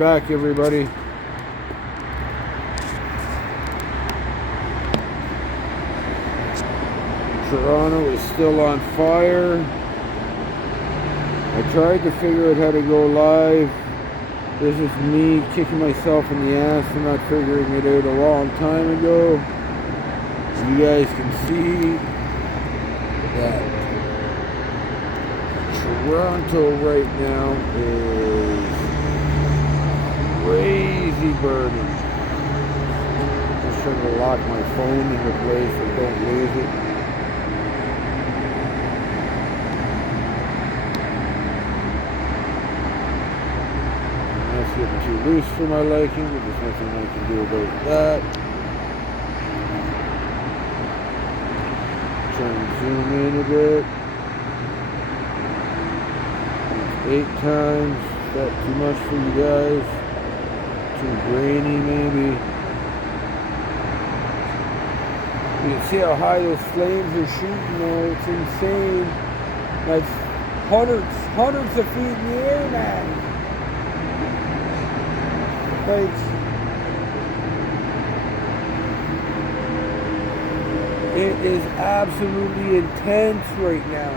back, everybody. Toronro is still on fire. I tried to figure out how to go live. This is me kicking myself in the ass for not figuring it out a long time ago. You guys can see that Toronto right now is crazy burning. Just trying to lock my phone into place so I don't lose it. That's getting too loose for my liking, but there's nothing I can do about that. Trying to zoom in a bit. 8 times. Is that too much for you guys? Too grainy maybe? You can see how high those flames are shooting now. It's insane. That's hundreds of feet in the air, man. Like, it is absolutely intense right now.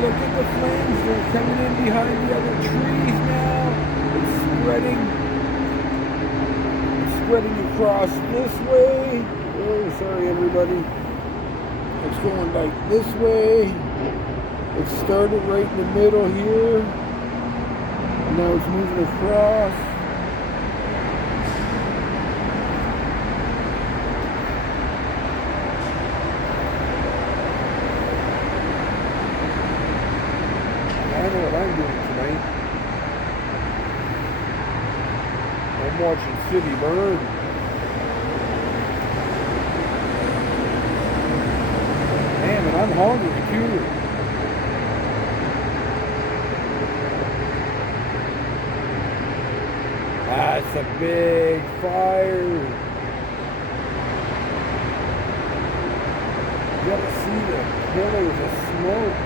Look at the flames, they're coming in behind the other trees now. It's spreading across this way. Oh, sorry everybody. It's going like this way. It started right in the middle here. And now it's moving across. I know what I'm doing tonight. I'm watching City burn. Damn, and I'm hungry too. That's a big fire. You gotta see the pillars of smoke.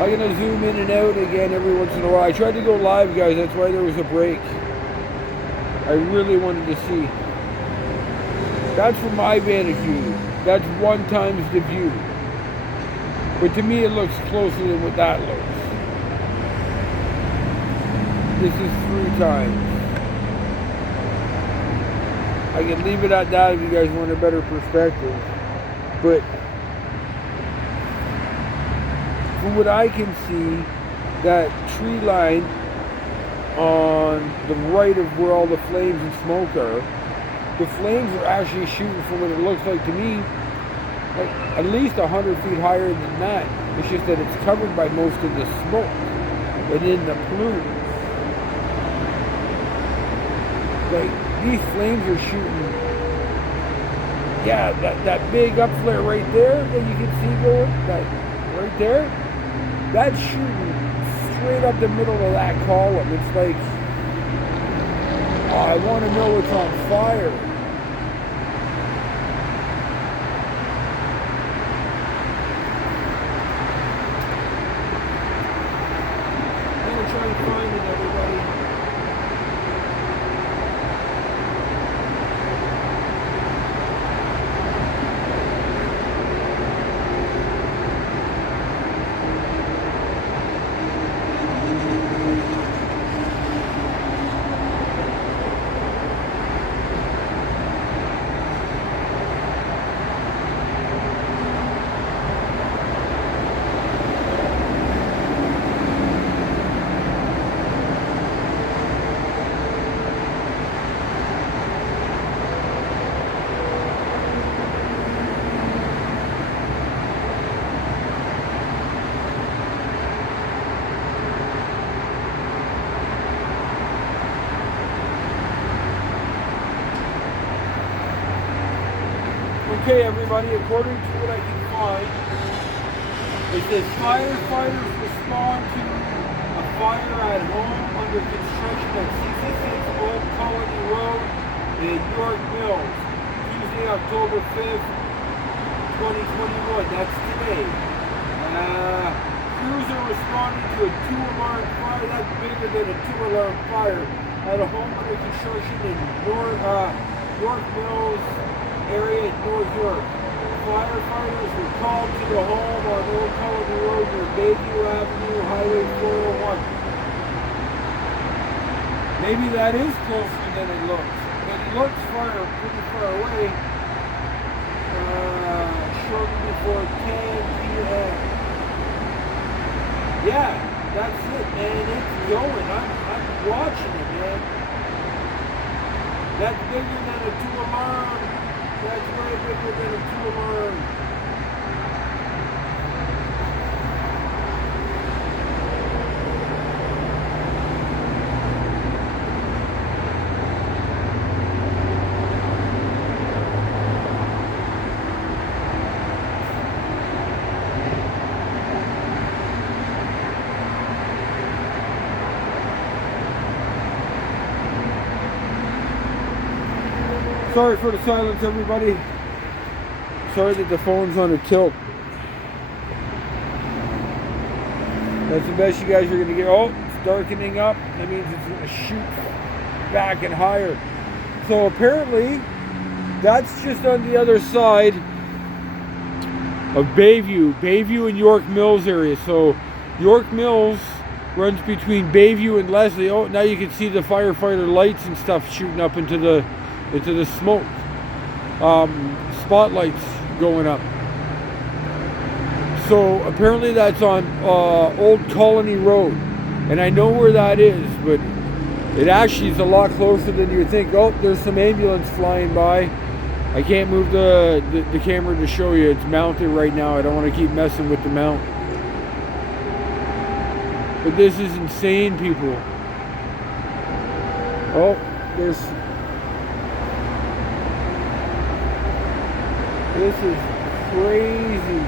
I'm going to zoom in and out again every once in a while. I tried to go live, guys. That's why there was a break. I really wanted to see. That's from my vantage. That's 1 times the view. But to me, it looks closer than what that looks. This is 3 times. I can leave it at that if you guys want a better perspective. But from what I can see, that tree line on the right of where all the flames and smoke are, the flames are actually shooting from what it looks like to me, like at least 100 feet higher than that. It's just that it's covered by most of the smoke and in the plumes. Like, these flames are shooting, yeah, that big up flare right there that you can see going, that right there, that's shooting straight up the middle of that column. It's like, oh, I want to know it's on fire. I'm going to try and find it, everybody. Okay, everybody, according to what I can find, it says firefighters respond to a fire at home under construction at 66 Old Colony Road in York Mills, Tuesday, October 5th, 2021. That's today. Crews are responding to a 2-alarm fire. That's bigger than a 2-alarm fire at a home under construction in York Mills area in North York. Firefighters were called to the home on Old Colony Road near Bayview Avenue, Highway 401. Maybe that is closer than it looks, but it looks pretty far away. Shortly before 10 p.m. Yeah, that's it, man. It's going. I'm watching it, man. That's bigger than a 2-alarm. That's way bigger than a 2-alarm. Sorry for the silence, everybody. Sorry that the phone's on a tilt. That's the best you guys are going to get. Oh, it's darkening up. That means it's going to shoot back and higher. So apparently, that's just on the other side of Bayview and York Mills area. So York Mills runs between Bayview and Leslie. Oh, now you can see the firefighter lights and stuff shooting up into the smoke. Spotlights going up. So apparently that's on Old Colony Road, and I know where that is, but it actually is a lot closer than you think. Oh, there's some ambulance flying by. I can't move the camera to show you. It's mounted right now. I don't want to keep messing with the mount. But this is insane, people. Oh, this is crazy.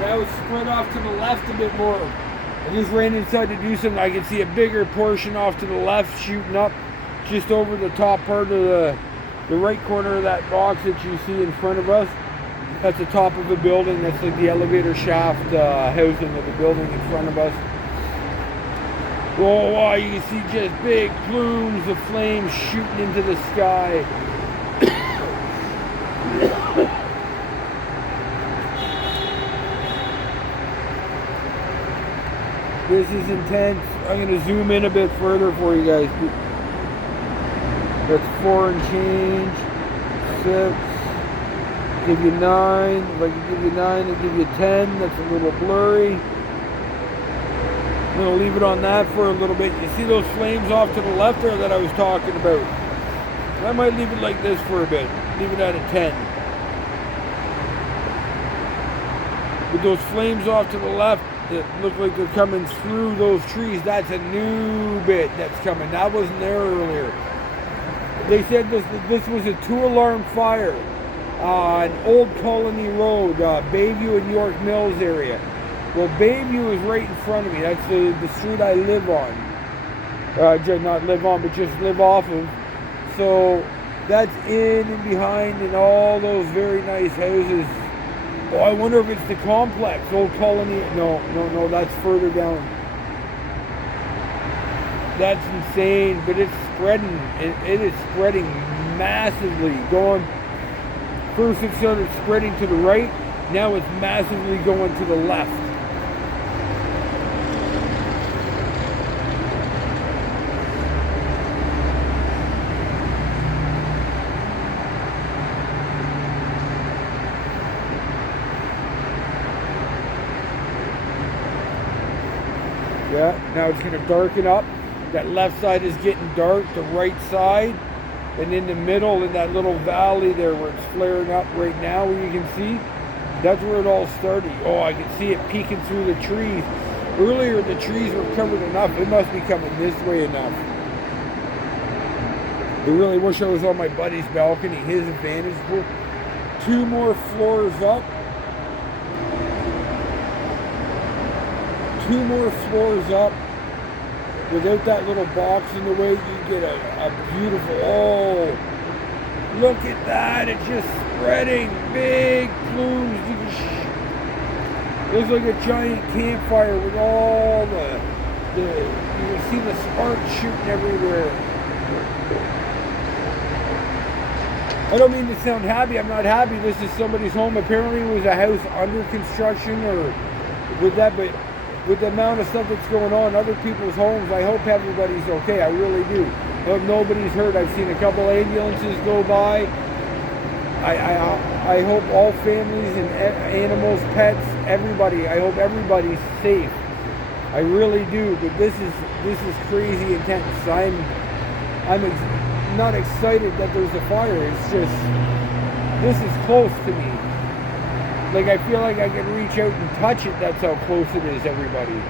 Now it's spread off to the left a bit more. I just ran inside to do something. I can see a bigger portion off to the left shooting up just over the top part of the right corner of that box that you see in front of us. That's the top of a building. That's like the elevator shaft housing of the building in front of us. Oh, wow, you can see just big plumes of flames shooting into the sky. This is intense. I'm going to zoom in a bit further for you guys. That's 4 and change. 6. Give you 9. If I can give you 9, I'll give you 10. That's a little blurry. I'm going to leave it on that for a little bit. You see those flames off to the left there that I was talking about? I might leave it like this for a bit. Leave it at a 10. With those flames off to the left that look like they're coming through those trees, that's a new bit that's coming. That wasn't there earlier. They said this was a 2-alarm fire on Old Colony Road, Bayview and York Mills area. Well, Bayview is right in front of me. That's the street I live on. Not live on, but just live off of. So that's in and behind and all those very nice houses. Oh, I wonder if it's the complex, Old Colony. No, that's further down. That's insane, but it's spreading. It is spreading massively. First it started spreading to the right. Now it's massively going to the left. Yeah, now it's going to darken up. That left side is getting dark, the right side, and in the middle, in that little valley there where it's flaring up right now, where you can see, that's where it all started. Oh, I can see it peeking through the trees. Earlier, the trees were covered enough. It must be coming this way enough. I really wish I was on my buddy's balcony, his advantage pool. 2 more floors up. 2 more floors up. Without that little box in the way, you get a beautiful, oh, look at that, it's just spreading, big plumes. Looks like a giant campfire with all you can see the sparks shooting everywhere. I don't mean to sound happy, I'm not happy. This is somebody's home. Apparently it was a house under construction or with that, but with the amount of stuff that's going on in other people's homes, I hope everybody's okay. I really do. I hope nobody's hurt. I've seen a couple ambulances go by. I hope all families and animals, pets, everybody, I hope everybody's safe. I really do. But this is crazy intense. I'm not excited that there's a fire. It's just, this is close to me. Like, I feel like I can reach out and touch it. That's how close it is, everybody.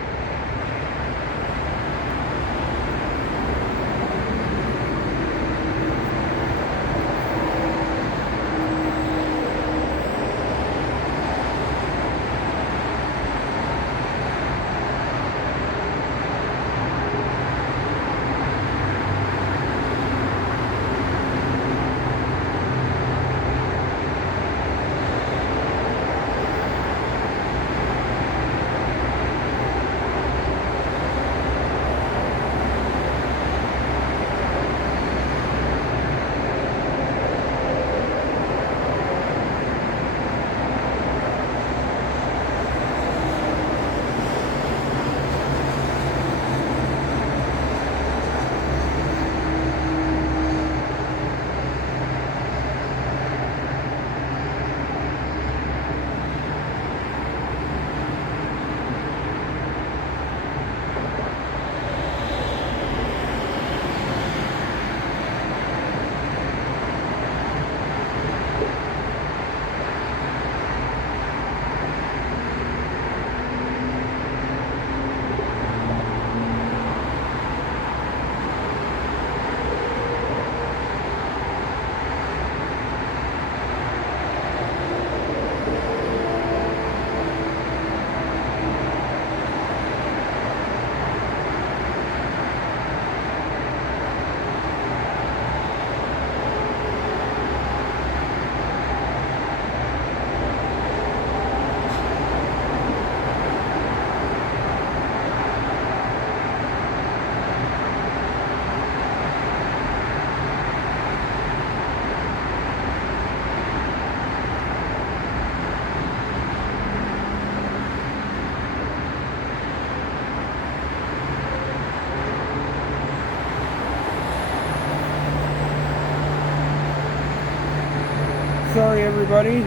everybody.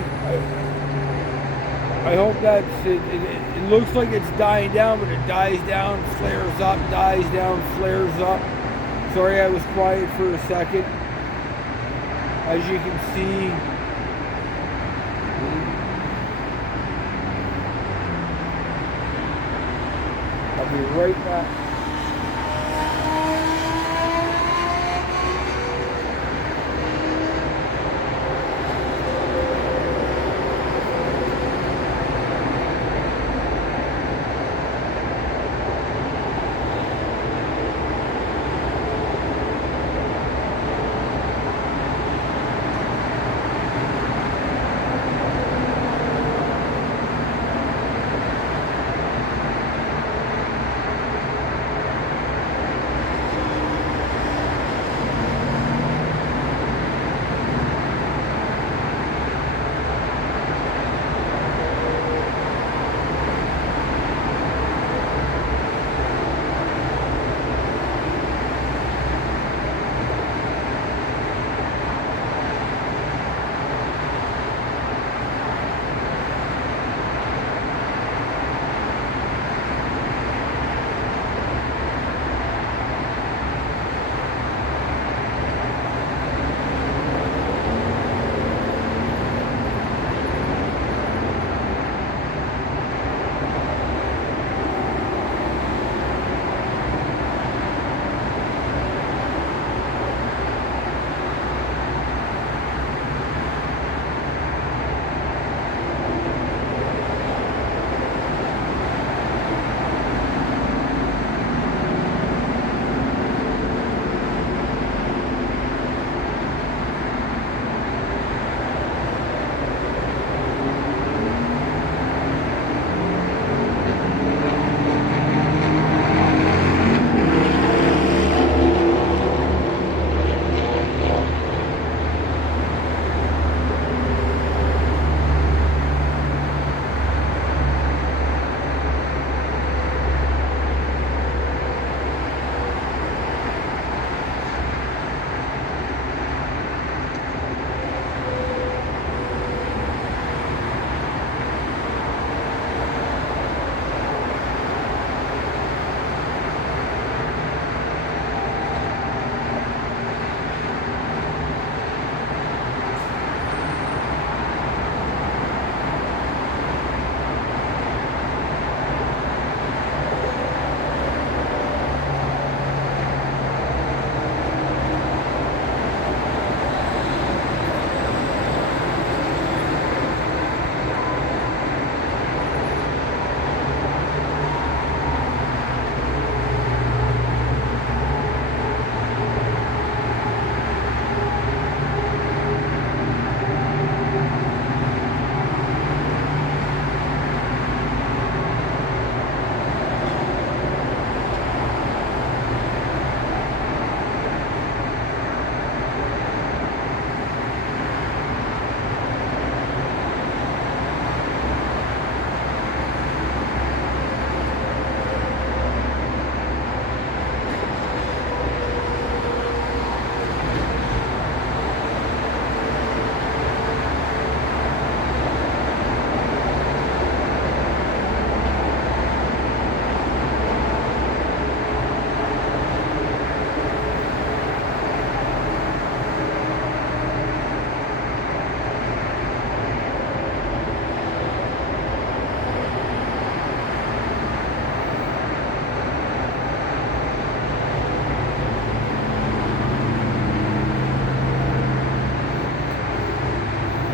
I hope that's it. It looks like it's dying down, but it dies down, flares up, dies down, flares up. Sorry I was quiet for a second. As you can see, I'll be right back.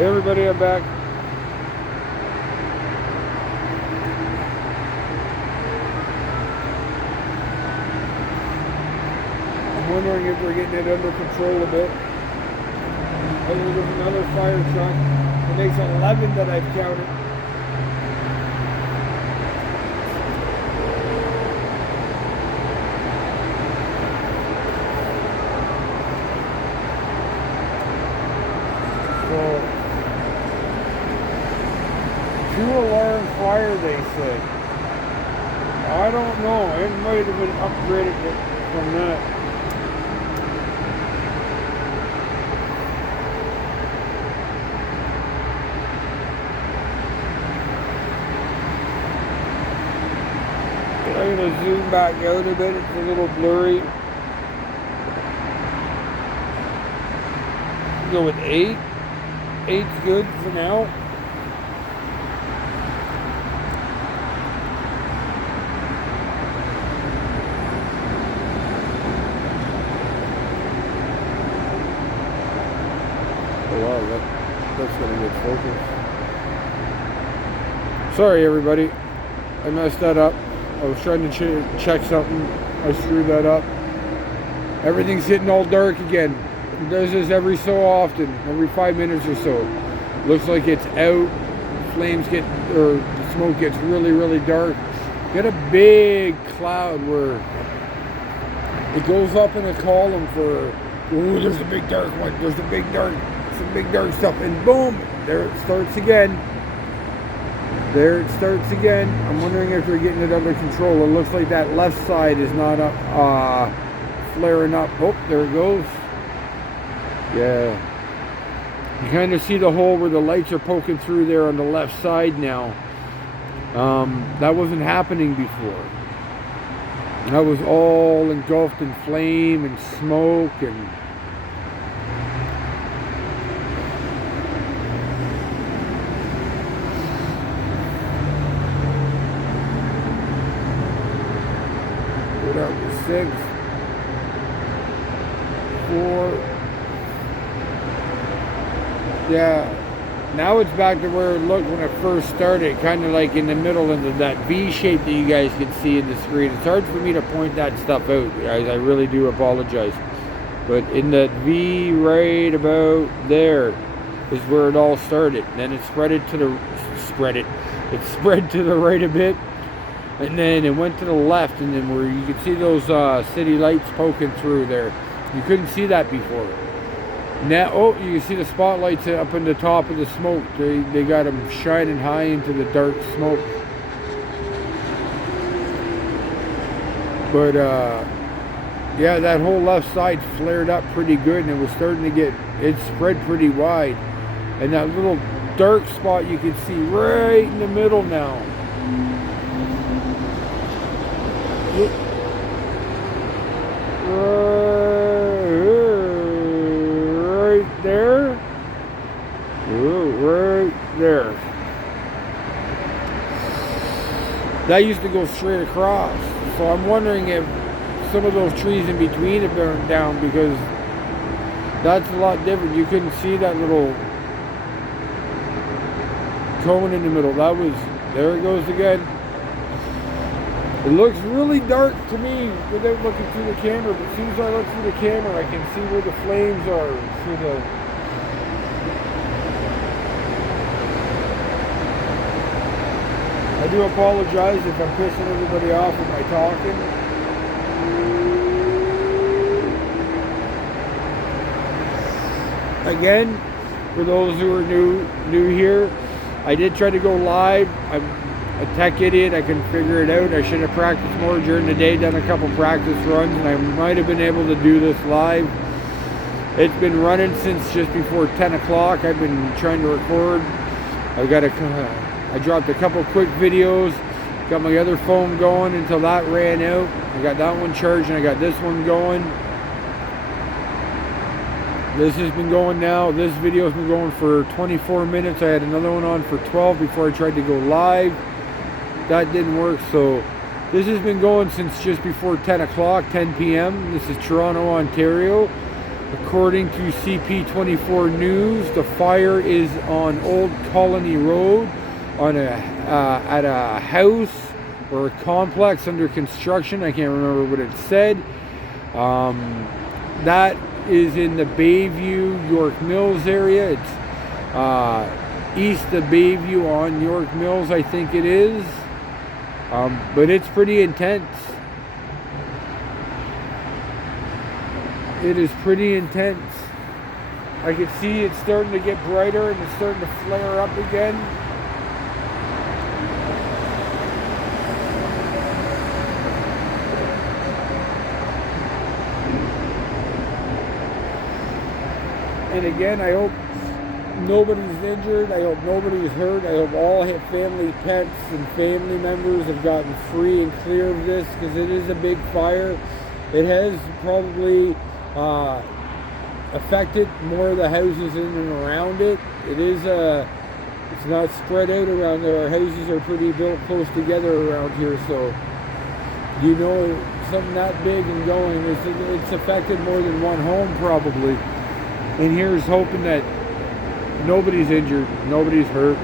Hey everybody, I'm back. I'm wondering if we're getting it under control a bit. Oh, there's another fire truck. It makes 11 that I've counted. So, 2-alarm fire, they say. I don't know. It might have been upgraded from that. I'm going to zoom back out a bit. It's a little blurry. Go with 8. 8's good for now. Oh wow, that's gonna get focused. Sorry everybody, I messed that up. I was trying to check something. I screwed that up. Everything's getting all dark again. It does this every so often, every 5 minutes or so. Looks like it's out. Flames get, or the smoke gets really, really dark. Get a big cloud where it goes up in a column for, oh, there's a big dark one. There's a big dark, some big dark stuff, and boom, there it starts again. There it starts again. I'm wondering if they're getting it under control. It looks like that left side is not up, flaring up. Oh, there it goes. Yeah. You kind of see the hole where the lights are poking through there on the left side now. That wasn't happening before. That was all engulfed in flame and smoke and go down to 6, 4. Yeah, now it's back to where it looked when it first started, kind of like in the middle of that V shape that you guys can see in the screen. It's hard for me to point that stuff out, guys. I really do apologize. But in that V right about there is where it all started. Then it spread to the right a bit, and then it went to the left, and then where you could see those city lights poking through there. You couldn't see that before. Now, oh, you can see the spotlights up in the top of the smoke. They got them shining high into the dark smoke. But, yeah, that whole left side flared up pretty good, and it was starting to get, it spread pretty wide. And that little dark spot you can see right in the middle now. There. Ooh, right there. That used to go straight across. So I'm wondering if some of those trees in between have burned down, because that's a lot different. You couldn't see that little cone in the middle. That was, there it goes again. It looks really dark to me without looking through the camera, but as soon as I look through the camera, I can see where the flames are through the... I do apologize if I'm pissing everybody off with my talking. Again, for those who are new here, I did try to go live. I'm a tech idiot. I couldn't figure it out. I should have practiced more during the day, done a couple practice runs, and I might have been able to do this live. It's been running since just before 10 o'clock. I've been trying to record. I dropped a couple quick videos, got my other phone going until that ran out. I got that one charged, and I got this one going. This has been going now. This video has been going for 24 minutes. I had another one on for 12 before I tried to go live. That didn't work, so this has been going since just before 10 o'clock, 10 p.m. This is Toronto, Ontario. According to CP24 News, the fire is on Old Colony Road on at a house or a complex under construction. I can't remember what it said. That is in the Bayview, York Mills area. It's east of Bayview on York Mills, I think it is. But it's pretty intense. It is pretty intense. I can see it's starting to get brighter and it's starting to flare up again. And again, I hope nobody's injured. I hope nobody's hurt. I hope all family pets and family members have gotten free and clear of this, because it is a big fire. It has probably affected more of the houses in and around it. It's not spread out around there. Our houses are pretty built close together around here, so something that big and going, it's affected more than one home probably. And here's hoping that nobody's injured, nobody's hurt.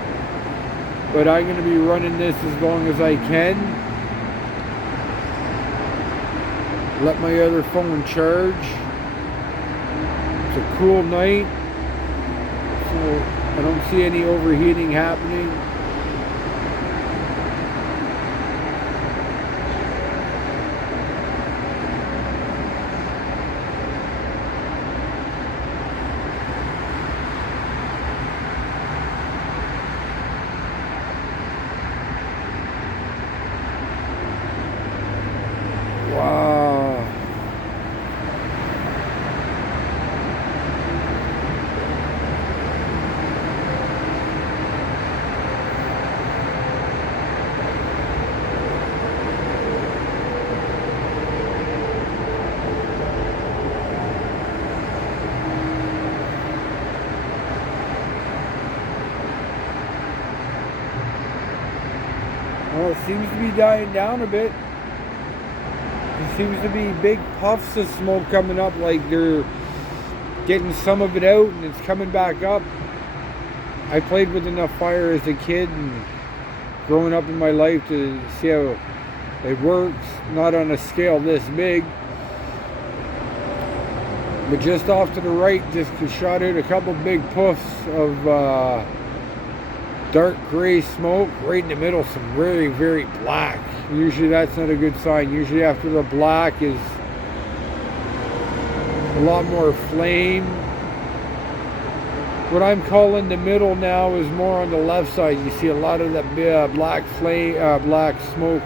But I'm going to be running this as long as I can. Let my other phone charge. It's a cool night, so I don't see any overheating happening. Wow. Well, it seems to be dying down a bit. There seems to be big puffs of smoke coming up, like they're getting some of it out and it's coming back up. I played with enough fire as a kid and growing up in my life to see how it works. Not on a scale this big, but just off to the right, just shot out a couple big puffs of dark gray smoke. Right in the middle, some very, very black. Usually that's not a good sign. Usually after the black is a lot more flame. What I'm calling the middle now is more on the left side. You see a lot of that black flame, black smoke.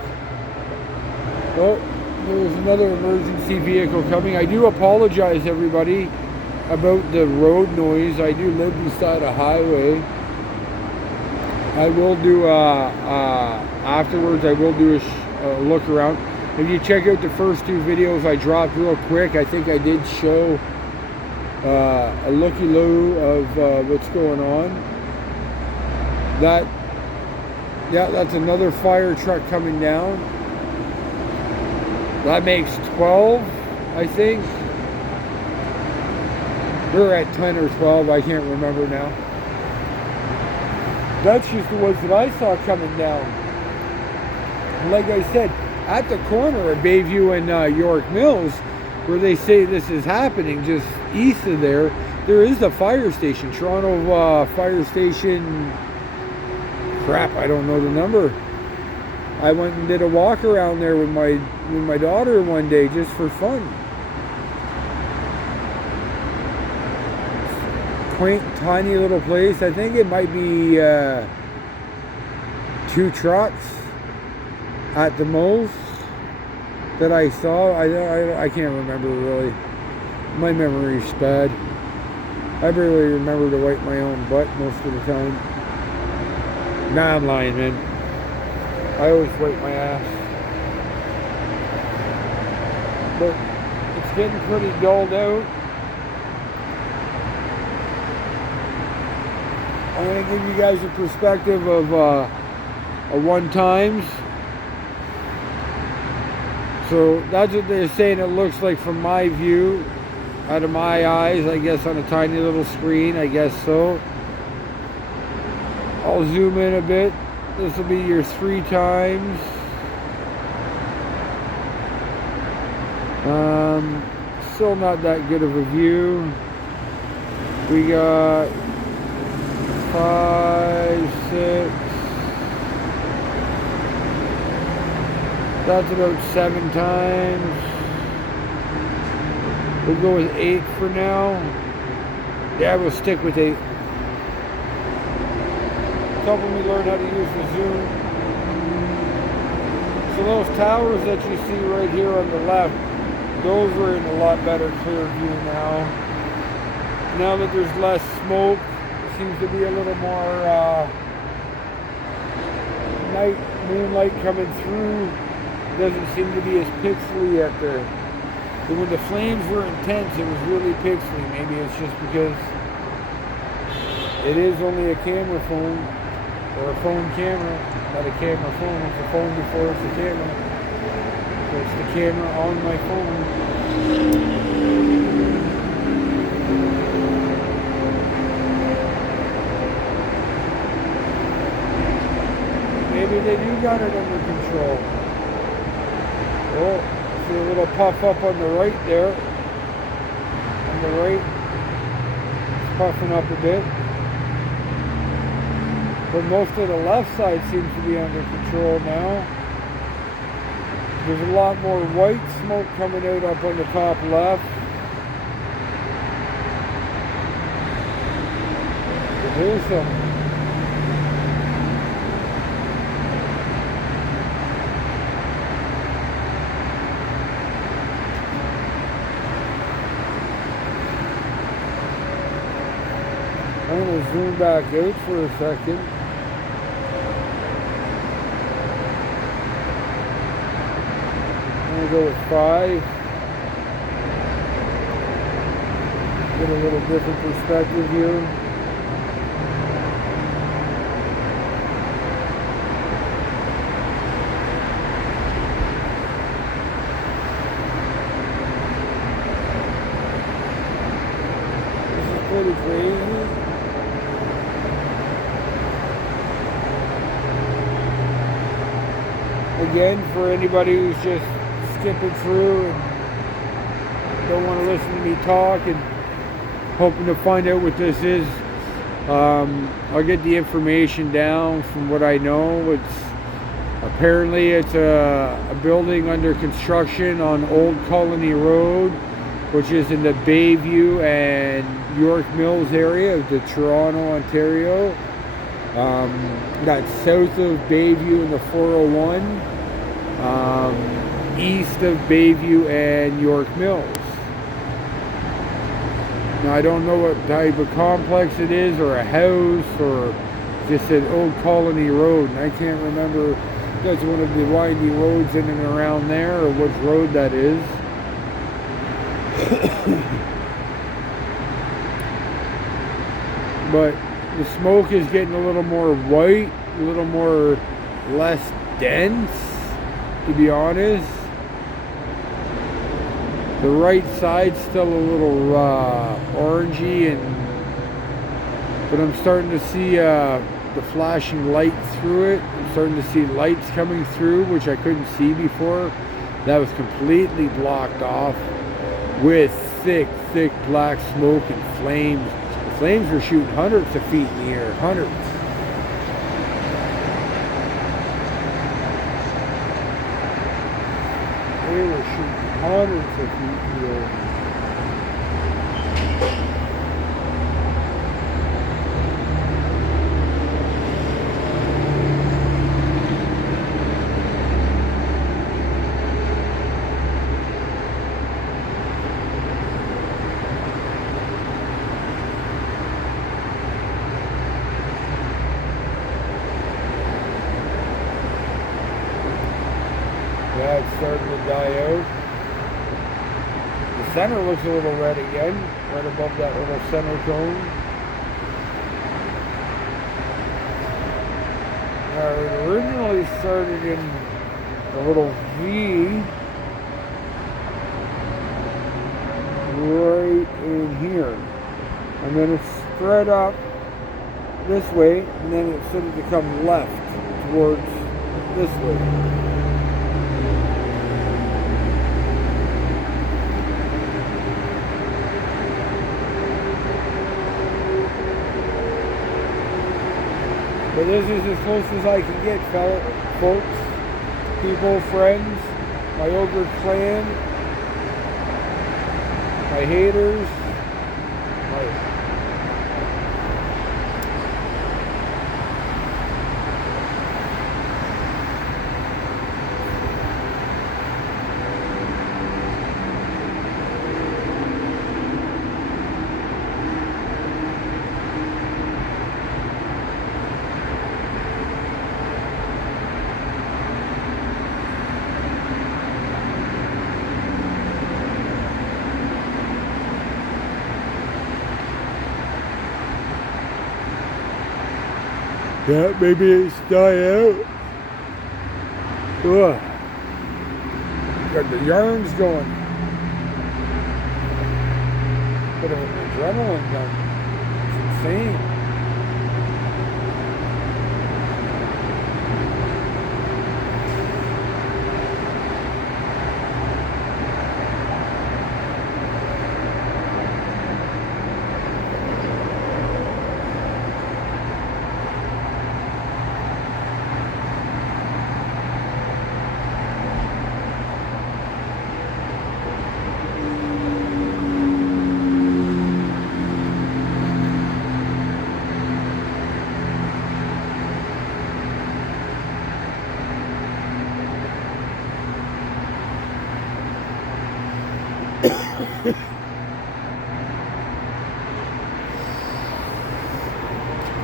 Oh, there's another emergency vehicle coming. I do apologize, everybody, about the road noise. I do live beside a highway. I will do afterwards. I will do a look around. If you check out the first two videos I dropped real quick, I think I did show a looky-loo of what's going on. That's another fire truck coming down. That makes 12, I think. We're at 10 or 12. I can't remember now. That's just the ones that I saw coming down. Like I said, at the corner of Bayview and York Mills, where they say this is happening, just east of there is a fire station. Toronro fire station. Crap, I don't know the number. I went and did a walk around there with my daughter one day just for fun. Quaint, tiny little place. I think it might be 2 trucks at the most that I saw. I can't remember really. My memory's bad. I barely remember to wipe my own butt most of the time. Nah, I'm lying, man. I always wipe my ass. But it's getting pretty dulled out. I'm going to give you guys a perspective of a one-times. So that's what they're saying it looks like from my view, out of my eyes, I guess, on a tiny little screen, I guess so. I'll zoom in a bit. This will be your 3 times. Still not that good of a view. We got 5, 6. That's about 7 times. We'll go with 8 for now. Yeah, we'll stick with 8. It's helping me learn how to use the zoom. So those towers that you see right here on the left, those are in a lot better clear view now. Now that there's less smoke, seems to be a little more night moonlight coming through. It doesn't seem to be as pixely at the. But when the flames were intense, it was really pixely. Maybe it's just because it is only a camera phone or a phone camera, not a camera phone. It's a phone before it's a camera. So it's the camera on my phone. Maybe they do got it under control. Oh, see a little puff up on the right there. On the right, it's puffing up a bit. But most of the left side seems to be under control now. There's a lot more white smoke coming out up on the top left. But there's some. I'm going to zoom back out for a second. I'm going to go with 5. Get a little different perspective here. This is pretty crazy. Again, for anybody who's just skipping through and don't want to listen to me talk and hoping to find out what this is, I'll get the information down from what I know. Apparently it's a building under construction on Old Colony Road, which is in the Bayview and York Mills area of the Toronto, Ontario. That's south of Bayview and the 401. East of Bayview and York Mills. Now I don't know what type of complex it is, or a house, or just an Old Colony Road, and I can't remember if that's one of the windy roads in and around there, or which road that is. But the smoke is getting a little more white, a little more less dense, to be honest. The right side's still a little orangey, but I'm starting to see the flashing light through it. I'm starting to see lights coming through, which I couldn't see before. That was completely blocked off with thick black smoke and flames. The flames were shooting hundreds of feet in the air, hundreds. They were shooting hundreds of feet in the air. Yeah, it's starting to die out. The center looks a little red again, right above that little center cone. Now, it originally started in a little V right in here. And then it spread up this way, and then it started to come left towards this way. But this is as close as I can get, fellow folks, people, friends, my ogre clan, my haters, Yeah, maybe it's dying out. Ugh. Got the yarns going. Bit of an adrenaline gun. It's insane.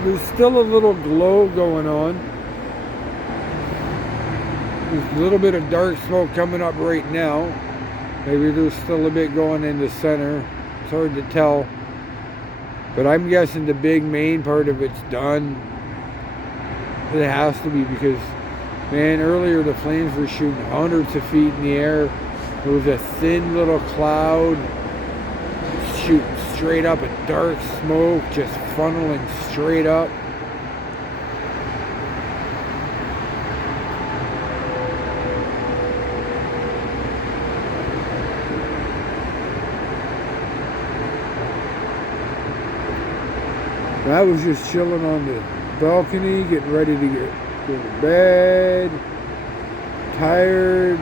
There's still a little glow going on. There's a little bit of dark smoke coming up right now. Maybe there's still a bit going in the center. It's hard to tell. But I'm guessing the big main part of it's done. It has to be because, man, earlier the flames were shooting hundreds of feet in the air. There was a thin little cloud shooting straight up, a dark smoke just funneling straight up. And I was just chilling on the balcony, getting ready to go to bed, tired,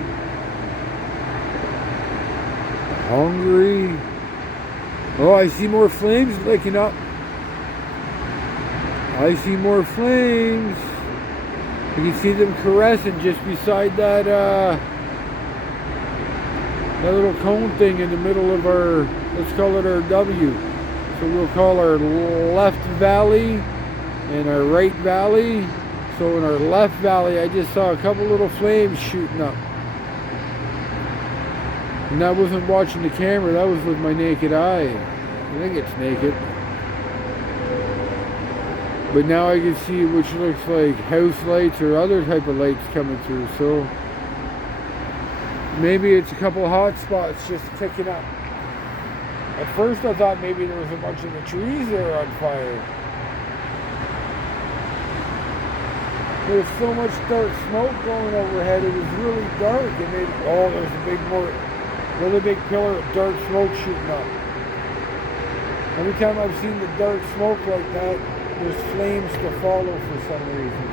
hungry. Oh, I see more flames licking up. I see more flames. You can see them caressing just beside that that little cone thing in the middle of our, let's call it our W. So we'll call our left valley and our right valley. So in our left valley, I just saw a couple little flames shooting up. And I wasn't watching the camera, that was with my naked eye. I think it's naked. But now I can see which looks like house lights or other type of lights coming through. So maybe it's a couple hot spots just picking up. At first I thought maybe there was a bunch of the trees that are on fire. There's so much dark smoke going overhead, it was really dark. And then, oh, there's another big pillar of dark smoke shooting up. Every time I've seen the dark smoke like that, there's flames to follow for some reason.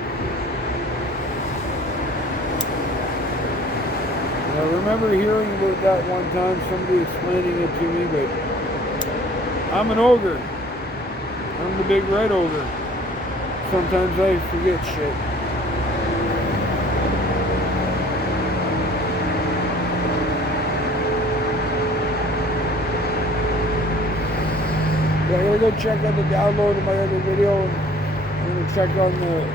And I remember hearing about that one time, somebody explaining it to me, but I'm an ogre. I'm the big red ogre. Sometimes I forget shit. So I'm gonna go check on the download of my other video, and I'm gonna check on the,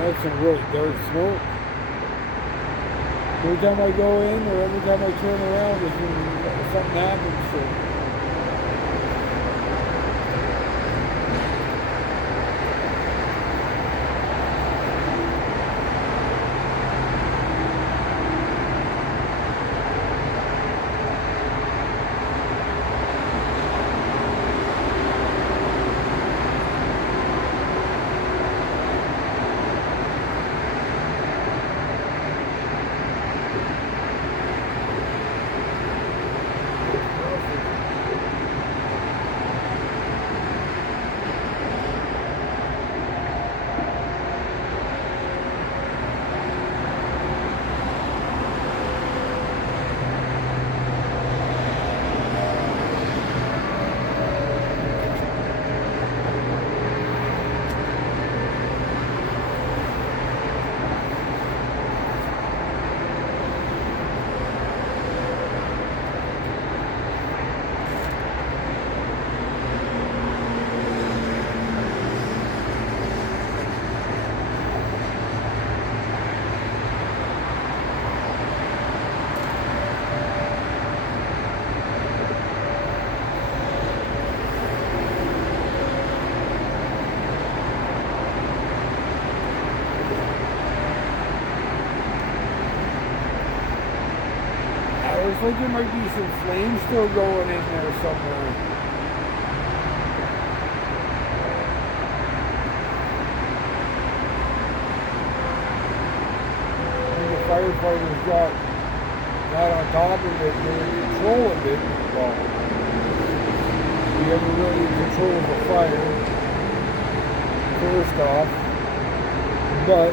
that's some really dark smoke. Every time I go in or every time I turn around is when something happens. So. like there might be some flames still going in there somewhere. And the firefighters got that on top of it, they're in control of it. Well, you ever really in control of a fire, first off. But,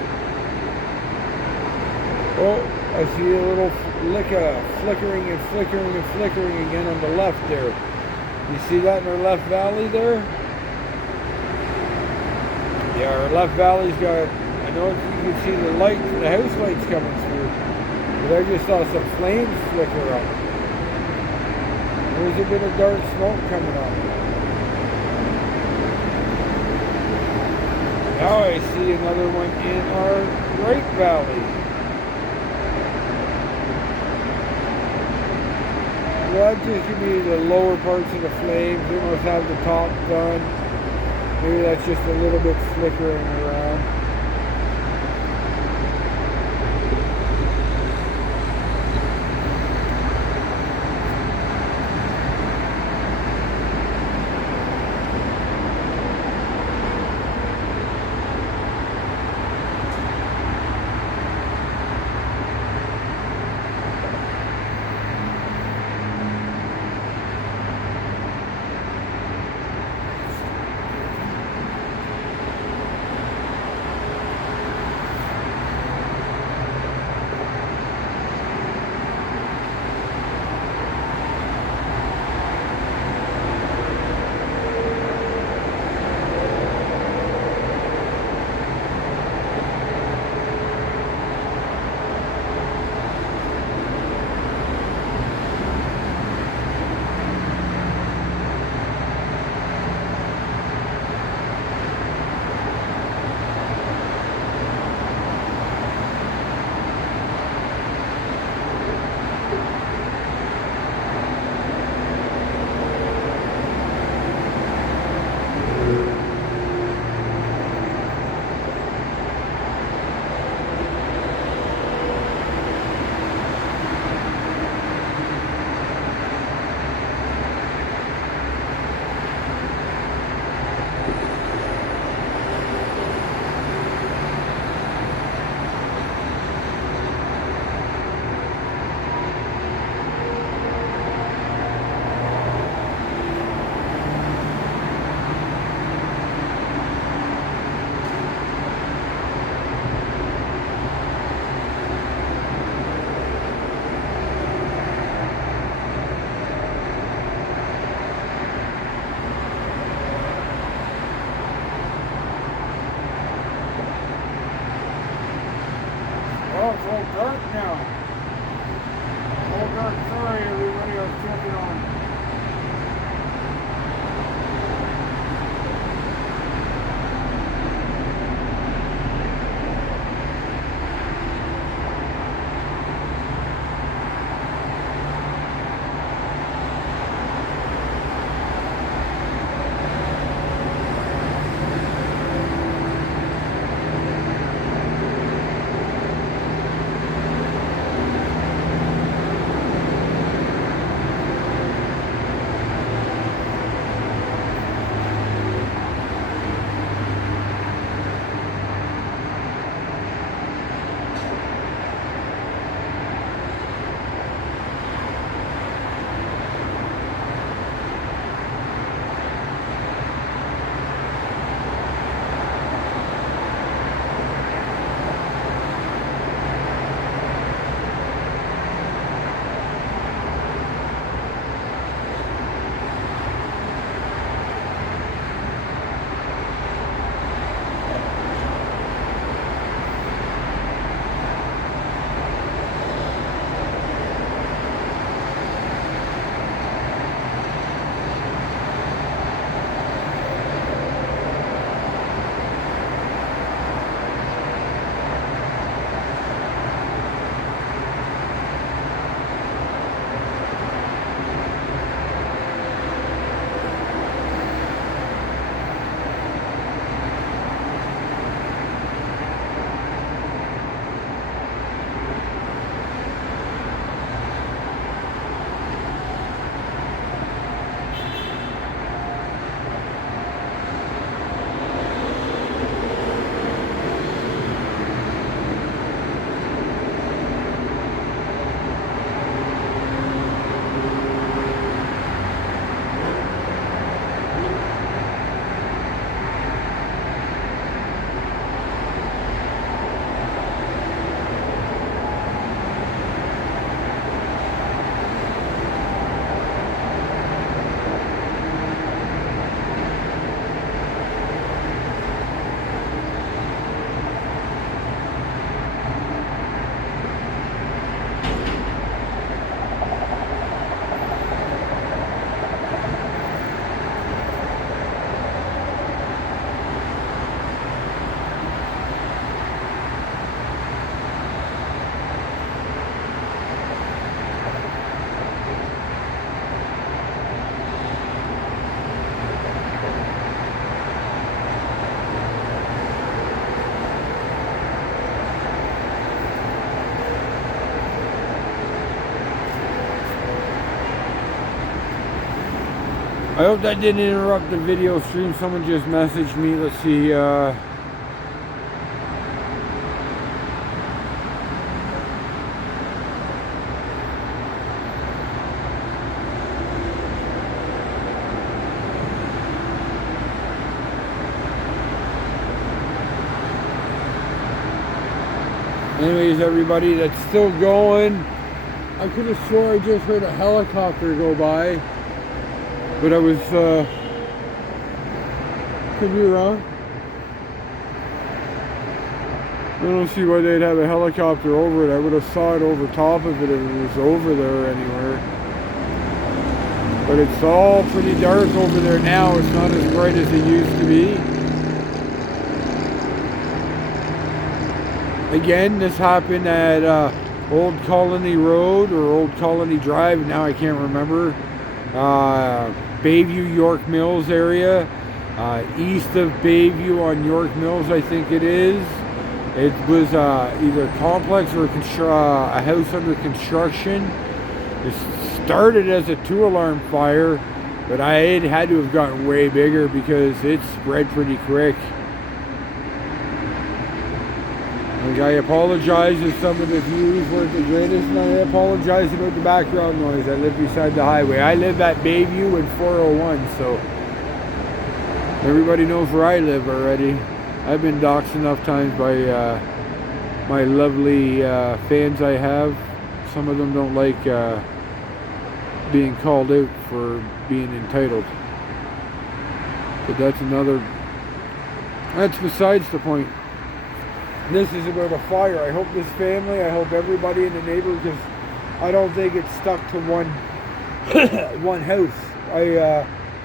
oh, I see a little flickering and flickering and flickering again on the left there. You see that in our left valley there? Yeah, our left valley's got, I know you can see the lights, the house lights coming through. But I just saw some flames flicker up. There's a bit of dark smoke coming up. Now I see another one in our right valley. Well, that just could be the lower parts of the flames. They must have the top done. Maybe that's just a little bit flickering around. Oh, it's all dark now. All dark. Sorry, everybody. I was checking on. I hope that didn't interrupt the video stream. Someone just messaged me. Let's see. Anyways, everybody, that's still going. I could have swore I just heard a helicopter go by, but I was, could be wrong. I don't see why they'd have a helicopter over it. I would have saw it over top of it if it was over there anywhere. But it's all pretty dark over there now. It's not as bright as it used to be. Again, this happened at Old Colony Road or Old Colony Drive. Now I can't remember. Bayview, York Mills area. East of Bayview on York Mills, I think it is. It was either a complex or a house under construction. It started as a 2-alarm fire, but it had to have gotten way bigger because it spread pretty quick. Like, I apologize if some of the views weren't the greatest, and I apologize about the background noise. I live beside the highway. I live at Bayview and 401, so everybody knows where I live already. I've been doxxed enough times by my lovely fans I have. Some of them don't like being called out for being entitled. But that's besides the point. This is about a fire. I hope this family, I hope everybody in the neighborhood, because I don't think it's stuck to one house.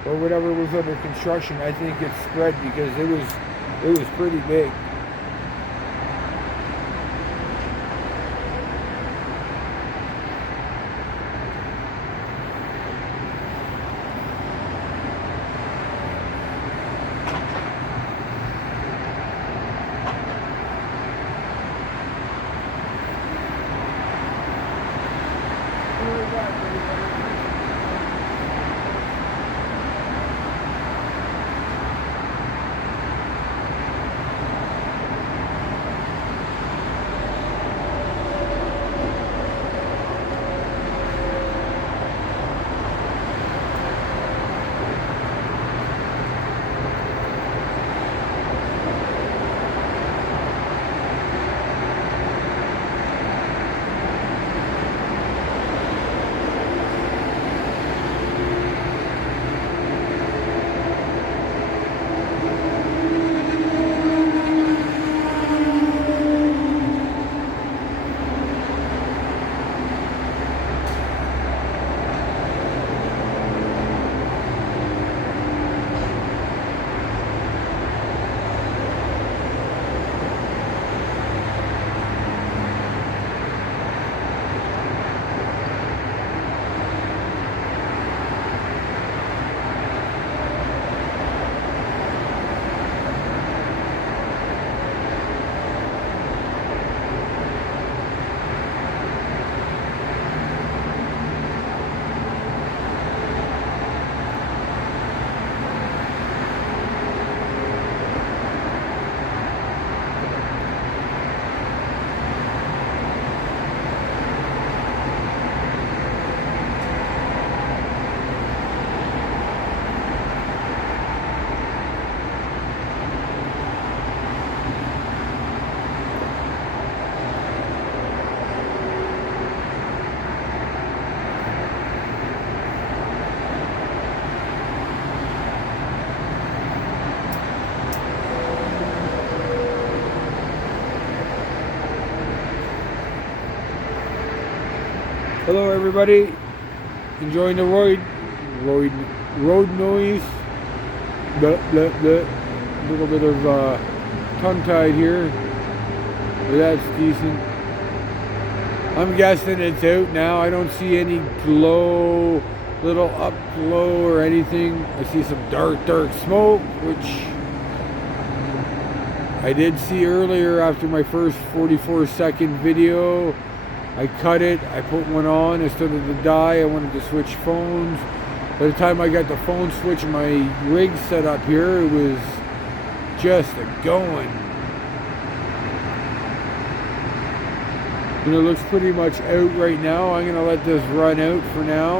Or whatever was under construction. I think it spread because it was pretty big. Hello everybody, enjoying the road noise, a little bit of tongue-tied here, but that's decent. I'm guessing it's out now. I don't see any glow, little up glow or anything. I see some dark smoke, which I did see earlier after my first 44-second video. I cut it, I put one on instead of the die. I wanted to switch phones. By the time I got the phone switch and my rig set up here, it was just going. And it looks pretty much out right now. I'm gonna let this run out for now.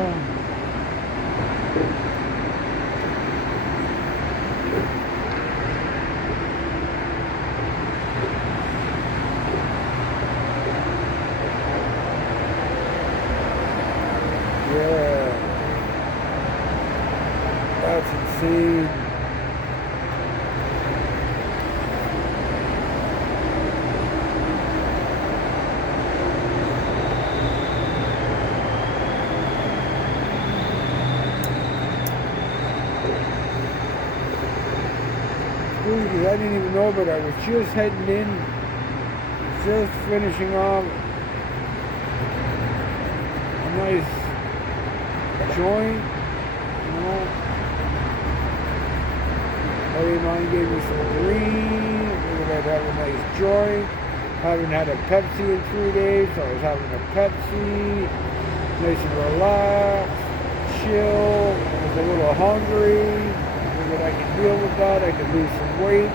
Yeah, that's insane. I didn't even know, but I was just heading in, just finishing off a nice joint, you know. Buddy of mine gave me some green. Figured I'd have a nice joint. Haven't had a Pepsi in 3 days, so I was having a Pepsi. Nice and relaxed, chill. I was a little hungry. That I can deal with that, I can lose some weight,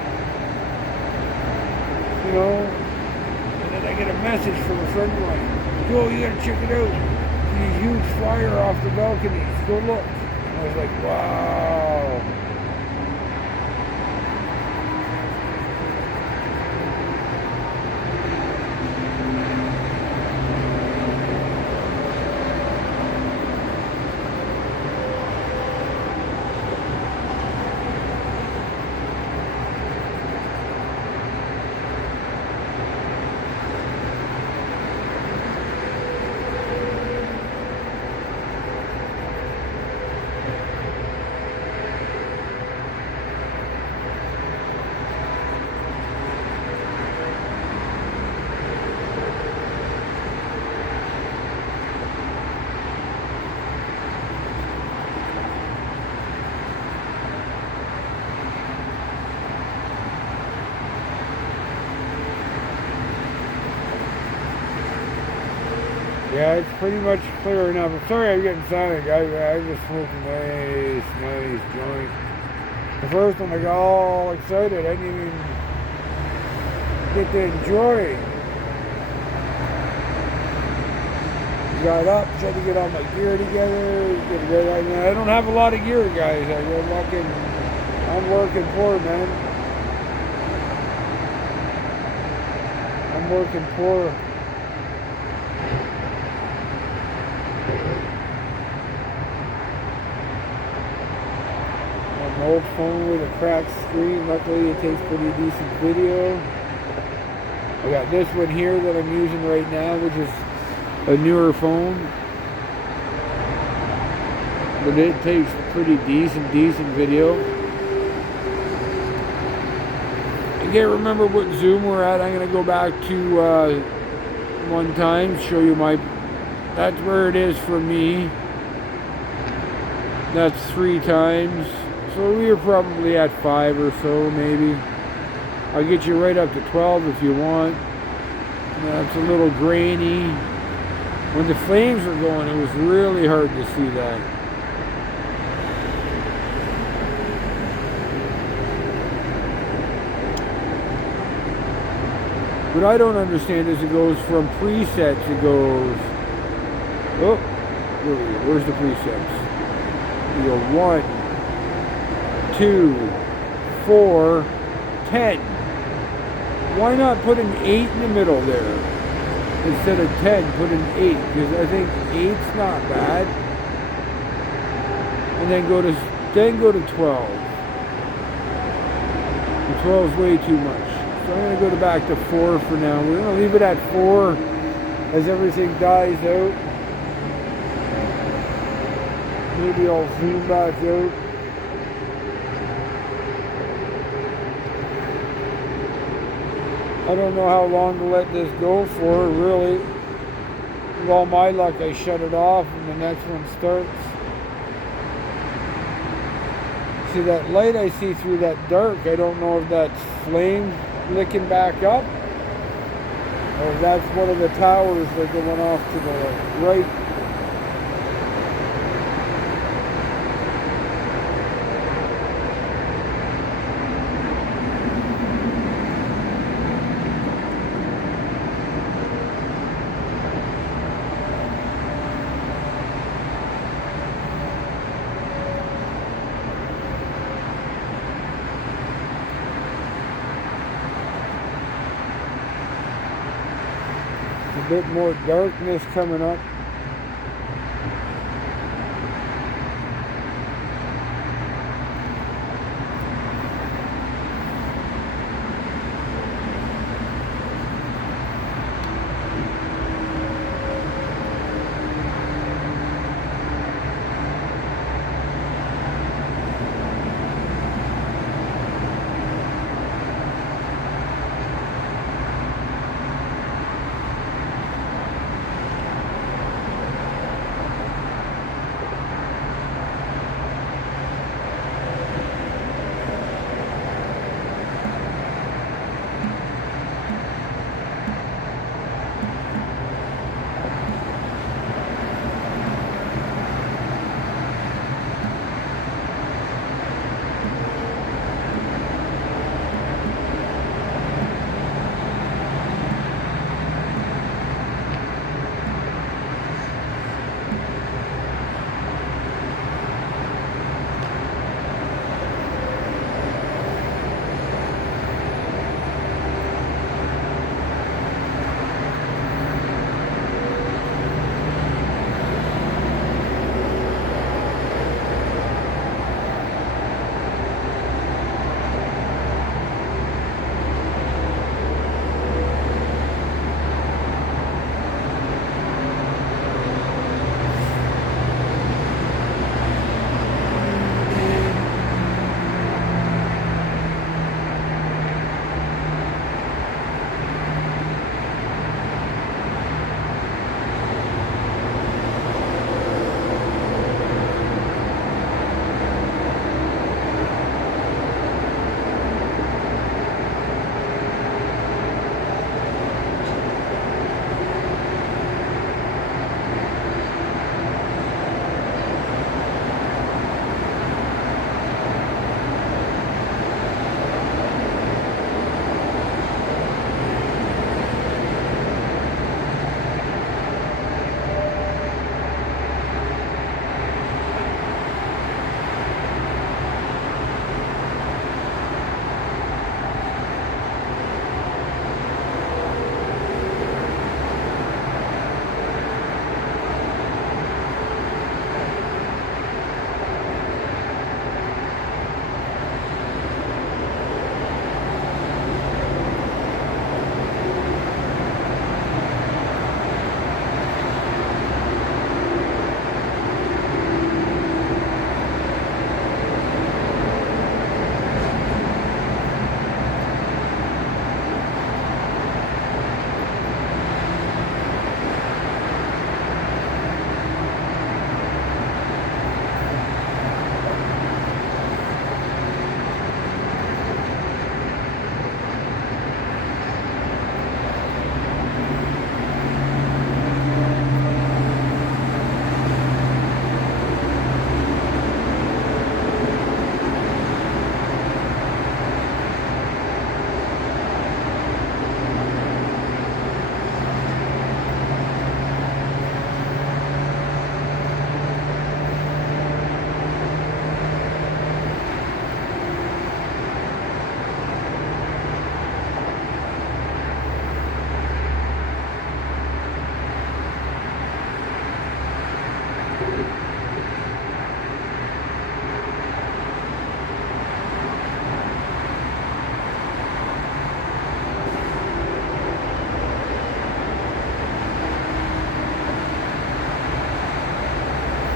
you know. And then I get a message from a friend of mine, Joe, you gotta check it out. There's a huge fire off the balconies, go look. And I was like, wow. Yeah, it's pretty much clear enough. I'm sorry I'm getting silent, guys. I just smoked a nice joint. The first one I got all excited. I didn't even get to enjoy it. Got up, tried to get all my gear together. I don't have a lot of gear, guys. I'm working poor, man. I'm working poor. An old phone with a cracked screen. Luckily it takes pretty decent video. I got this one here that I'm using right now, which is a newer phone, but it takes pretty decent video. I can't remember what zoom we're at. I'm gonna go back to one time, show you that's where it is for me. That's 3 times. So we are probably at 5 or so, maybe. I'll get you right up to 12 if you want. It's a little grainy. When the flames were going, it was really hard to see that. What I don't understand is it goes from presets, it goes, oh, where's the presets? You go 1, 2, 4, 10. Why not put an 8 in the middle there? Instead of 10, put an 8, because I think 8's not bad. And then go to 12. And 12's way too much. So I'm going to go back to 4 for now. We're going to leave it at 4 as everything dies out. Maybe I'll zoom back out. I don't know how long to let this go for, really. With all my luck, I shut it off and the next one starts. See that light I see through that dark, I don't know if that's flame licking back up, or if that's one of the towers that are going off to the right. bit more darkness coming up.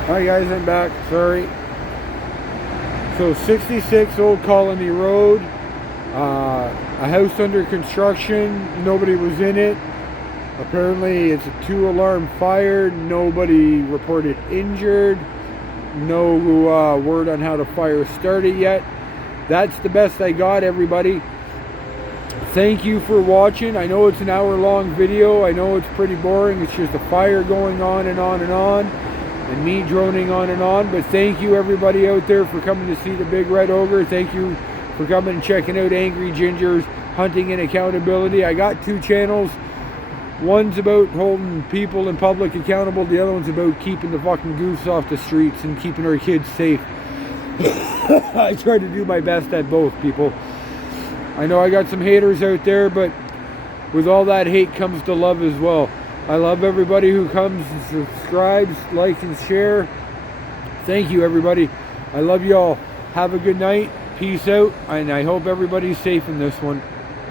Hi guys, I'm back. Sorry. So 66 Old Colony Road, a house under construction. Nobody was in it. Apparently it's a 2-alarm fire. Nobody reported injured. No word on how the fire started yet. That's the best I got, everybody. Thank you for watching. I know it's an hour-long video. I know it's pretty boring. It's just a fire going on and on and on, and me droning on and on. But thank you, everybody out there, for coming to see the Big Red Ogre. Thank you for coming and checking out Angry Ginger's Hunting and Accountability. I got 2 channels. One's about holding people in public accountable. The other one's about keeping the fucking goofs off the streets and keeping our kids safe. I try to do my best at both, people. I know I got some haters out there, but with all that hate comes the love as well. I love everybody who comes and subscribes, likes, and share. Thank you, everybody. I love you all. Have a good night. Peace out. And I hope everybody's safe in this one.